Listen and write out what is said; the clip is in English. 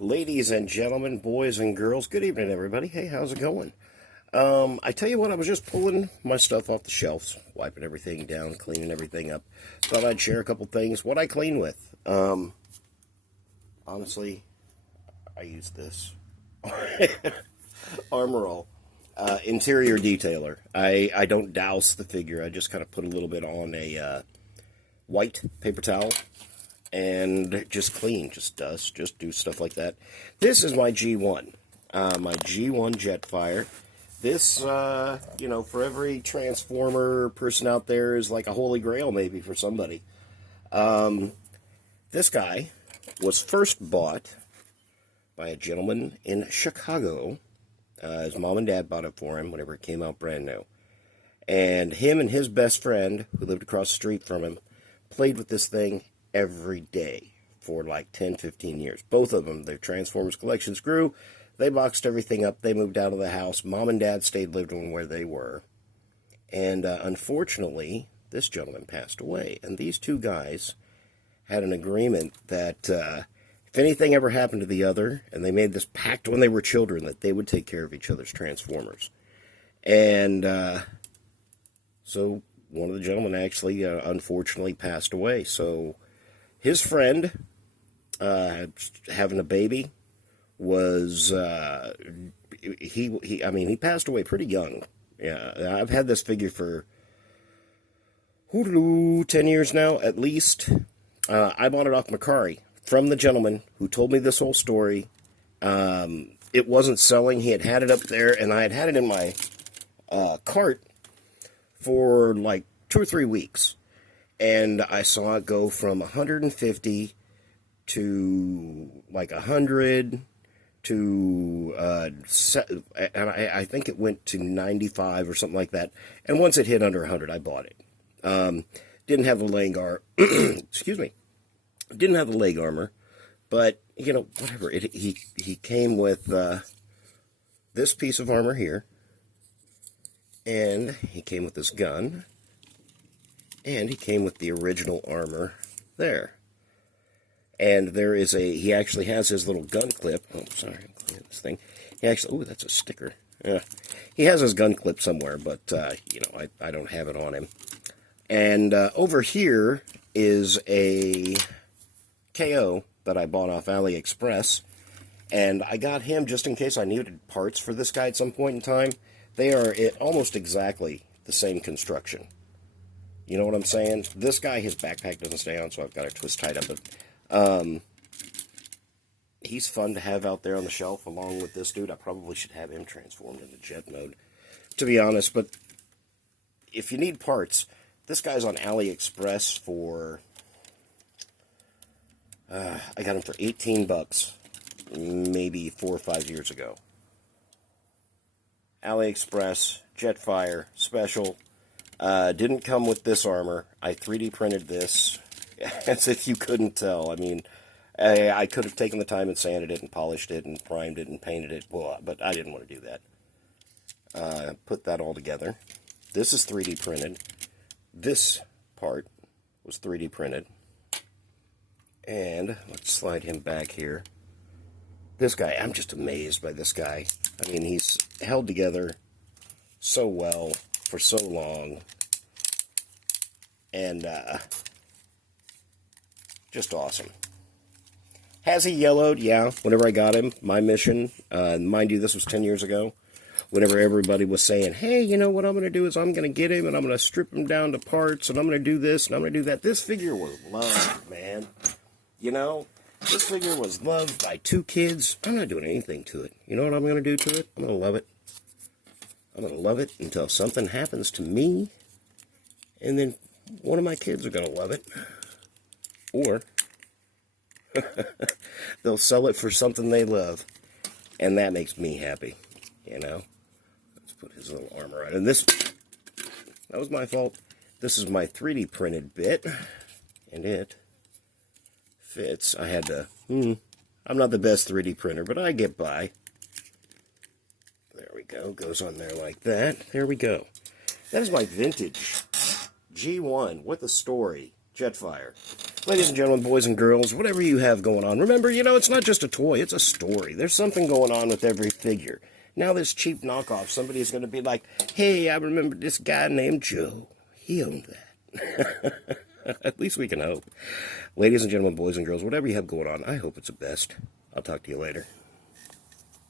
Ladies and gentlemen, boys and girls, good evening, everybody. Hey, how's it going? I tell you what, I was just pulling my stuff off the shelves, wiping everything down, cleaning everything up. Thought I'd share a couple things. What I clean with. Honestly, I use this. Armor All. Interior detailer. I don't douse the figure. I just kind of put a little bit on a white paper towel and just clean, just dust, just do stuff like that. This is my G1. My G1 Jetfire. This, for every Transformer person out there is like a holy grail maybe for somebody. This guy was first bought by a gentleman in Chicago. His mom and dad bought it for him whenever it came out brand new. And him and his best friend, who lived across the street from him, played with this thing every day for like 10, 15 years. Both of them, their Transformers collections grew. They boxed everything up. They moved out of the house. Mom and dad stayed living where they were. And unfortunately, this gentleman passed away. And these two guys had an agreement that if anything ever happened to the other, and they made this pact when they were children, that they would take care of each other's Transformers. And so one of the gentlemen actually, unfortunately, passed away. So his friend, having a baby, was he passed away pretty young. Yeah, I've had this figure for 10 years now, at least. I bought it off Macari from the gentleman who told me this whole story. It wasn't selling. He had it up there, and I had it in my cart for like 2 or 3 weeks. And I saw it go from 150 to like 100 to, and I think it went to 95 or something like that. And once it hit under 100, I bought it. Didn't have the leg excuse me. Didn't have the leg armor, but, whatever. He came with this piece of armor here, and he came with this gun, and he came with the original armor there. And he actually has his little gun clip. Oh, sorry, I'm cleaning this thing. That's a sticker. Yeah. He has his gun clip somewhere, but, I don't have it on him. And over here is a KO that I bought off AliExpress, and I got him just in case I needed parts for this guy at some point in time. They are almost exactly the same construction. You know what I'm saying? This guy, his backpack doesn't stay on, so I've got it twist tied up. But he's fun to have out there on the shelf along with this dude. I probably should have him transformed into jet mode, to be honest. But if you need parts, this guy's on AliExpress for... I got him for $18, maybe 4 or 5 years ago. AliExpress, Jetfire, special. Didn't come with this armor. I 3D printed this, as if you couldn't tell. I mean, I could have taken the time and sanded it and polished it and primed it and painted it, but I didn't want to do that. Put that all together. This is 3D printed. This part was 3D printed. And let's slide him back here. This guy, I'm just amazed by this guy. I mean, he's held together so well for so long. And just awesome. Has he yellowed? Yeah, whenever I got him, my mission, mind you, this was 10 years ago, whenever everybody was saying, hey, what I'm going to do is I'm going to get him and I'm going to strip him down to parts and I'm going to do this and I'm going to do that. This figure was loved, man. This figure was loved by 2 kids. I'm not doing anything to it. You know what I'm going to do to it? I'm going to love it. I'm going to love it until something happens to me, and then one of my kids are going to love it. Or they'll sell it for something they love, and that makes me happy, Let's put his little armor on. And that was my fault. This is my 3D printed bit, and it fits. I had to, I'm not the best 3D printer, but I get by. There we go. Goes on there like that. There we go. That is my vintage G1 with a story Jetfire. Ladies and gentlemen, boys and girls, whatever you have going on, remember, it's not just a toy, it's a story. There's something going on with every figure. Now this cheap knockoff, somebody's going to be like, hey, I remember this guy named Joe. He owned that. At least we can hope. Ladies and gentlemen, boys and girls, whatever you have going on, I hope it's the best. I'll talk to you later.